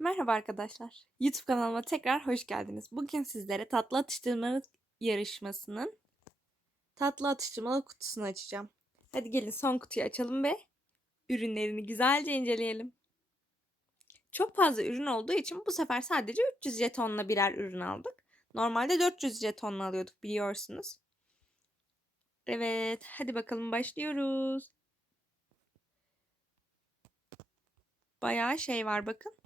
Merhaba arkadaşlar. YouTube kanalıma tekrar hoş geldiniz. Bugün sizlere tatlı atıştırmalık yarışmasının tatlı atıştırmalık kutusunu açacağım. Hadi gelin son kutuyu açalım ve ürünlerini güzelce inceleyelim. Çok fazla ürün olduğu için bu sefer sadece 300 jetonla birer ürün aldık. Normalde 400 jetonla alıyorduk biliyorsunuz. Evet, hadi bakalım başlıyoruz. Bayağı şey var bakın.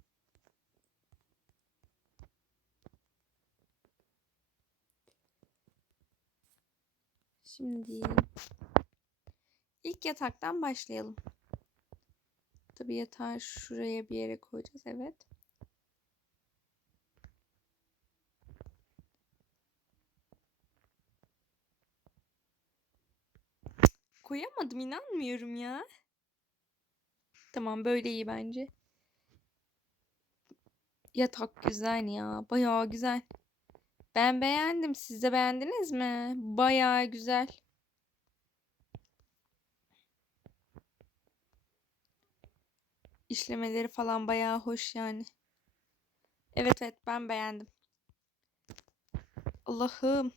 Şimdi ilk yataktan başlayalım. Tabii yatağı şuraya bir yere koyacağız. Evet. Koyamadım inanmıyorum ya. Tamam böyle iyi bence. Yatak güzel ya. Bayağı güzel. Ben beğendim. Siz de beğendiniz mi? Bayağı güzel. İşlemeleri falan bayağı hoş yani. Evet evet ben beğendim. Allah'ım.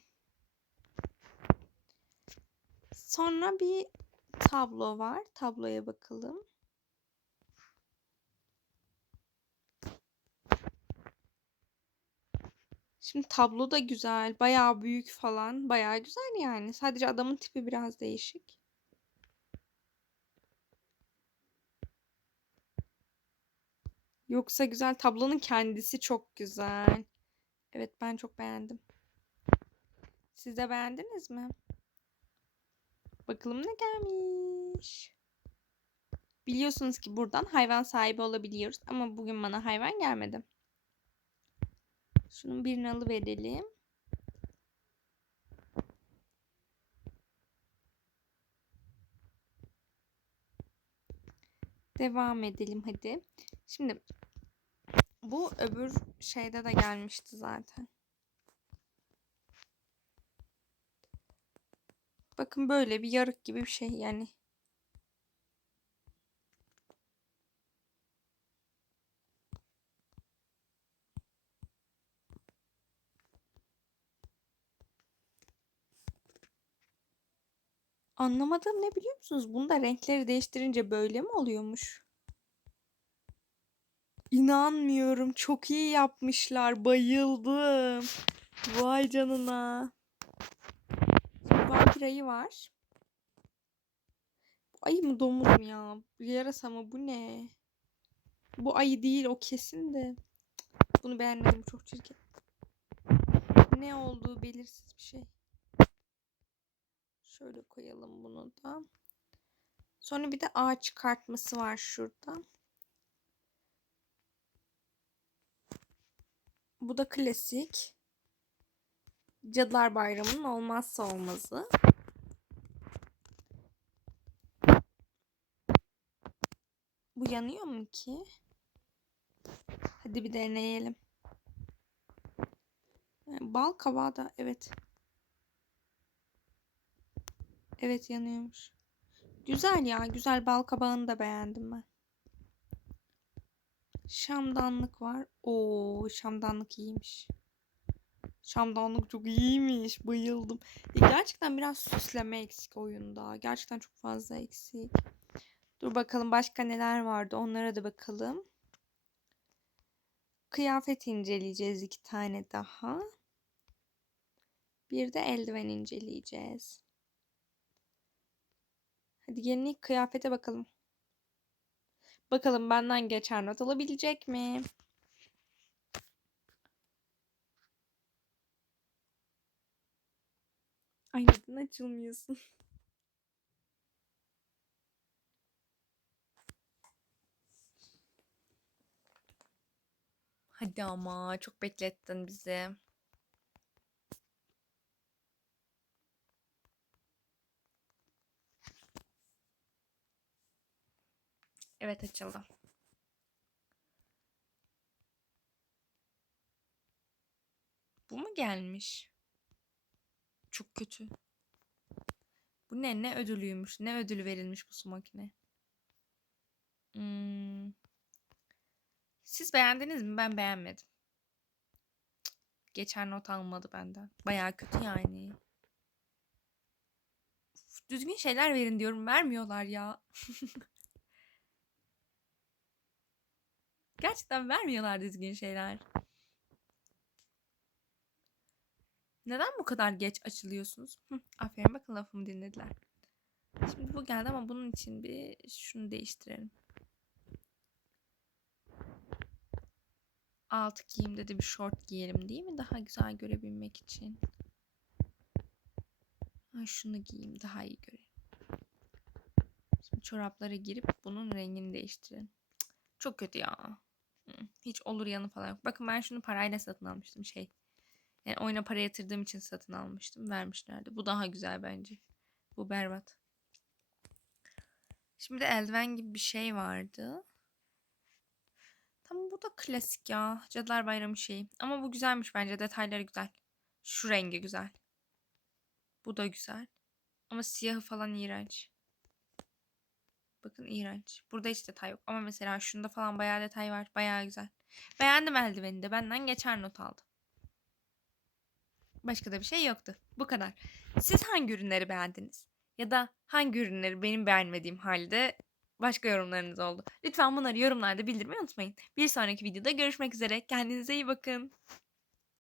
Sonra bir tablo var. Tabloya bakalım. Şimdi tablo da güzel. Bayağı büyük falan. Bayağı güzel yani. Sadece adamın tipi biraz değişik. Yoksa güzel. Tablonun kendisi çok güzel. Evet ben çok beğendim. Siz de beğendiniz mi? Bakalım ne gelmiş. Biliyorsunuz ki buradan hayvan sahibi olabiliyoruz. Ama bugün bana hayvan gelmedi. Şunun birini alıverelim. Devam edelim hadi. Şimdi bu öbür şeyde de gelmişti zaten. Bakın böyle bir yarık gibi bir şey yani. Anlamadığım ne biliyor musunuz? Bunda renkleri değiştirince böyle mi oluyormuş? İnanmıyorum. Çok iyi yapmışlar. Bayıldım. Vay canına. Şimdi vampir ayı var. Ayı mı domuz mu ya? Yarasa mı? Bu ne? Bu ayı değil o kesin de. Bunu beğenmedim. Çok çirkin. Ne olduğu belirsiz bir şey. Şöyle koyalım bunu da. Sonra bir de ağaç çıkartması var şurada. Bu da klasik. Cadılar Bayramı'nın olmazsa olmazı. Bu yanıyor mu ki? Hadi bir deneyelim. Bal kabağı da evet. Evet yanıyormuş. Güzel ya. Güzel bal kabağını da beğendim ben. Şamdanlık var. Oo, şamdanlık iyiymiş. Şamdanlık çok iyiymiş. Bayıldım. E, gerçekten biraz süsleme eksik oyunda. Gerçekten çok fazla eksik. Dur bakalım başka neler vardı. Onlara da bakalım. Kıyafet inceleyeceğiz iki tane daha. Bir de eldiven inceleyeceğiz. Hadi ilk kıyafete bakalım. Bakalım benden geçer not alabilecek mi? Ay neden açılmıyorsun? Hadi ama çok beklettin bizi. Evet açıldı. Bu mu gelmiş? Çok kötü. Bu ne? Ne ödülüymüş? Ne ödülü verilmiş bu su makine? Hmm. Siz beğendiniz mi? Ben beğenmedim. Geçer not almadı benden. Bayağı kötü yani. Düzgün şeyler verin diyorum. Vermiyorlar ya. Gerçekten vermiyorlar düzgün şeyler. Neden bu kadar geç açılıyorsunuz? Hı, aferin bakın lafımı dinlediler. Şimdi bu geldi ama bunun için bir şunu değiştirelim. Alt giyeyim dedi bir short giyelim değil mi? Daha güzel görebilmek için. Ha, şunu giyeyim daha iyi göreyim. Şimdi çoraplara girip bunun rengini değiştirelim. Çok kötü ya. Hiç olur yanı falan yok. Bakın ben şunu parayla satın almıştım şey. Yani oyuna para yatırdığım için satın almıştım. Vermişlerdi. Bu daha güzel bence. Bu berbat. Şimdi eldiven gibi bir şey vardı. Tamam bu da klasik ya. Cadılar Bayramı şeyi. Ama bu güzelmiş bence. Detayları güzel. Şu rengi güzel. Bu da güzel. Ama siyahı falan iğrenç. Bakın iğrenç. Burada hiç detay yok. Ama mesela şunda falan bayağı detay var. Bayağı güzel. Beğendim eldiveni de. Benden geçer not aldım. Başka da bir şey yoktu. Bu kadar. Siz hangi ürünleri beğendiniz? Ya da hangi ürünleri benim beğenmediğim halde başka yorumlarınız oldu? Lütfen bunları yorumlarda bildirmeyi unutmayın. Bir sonraki videoda görüşmek üzere. Kendinize iyi bakın.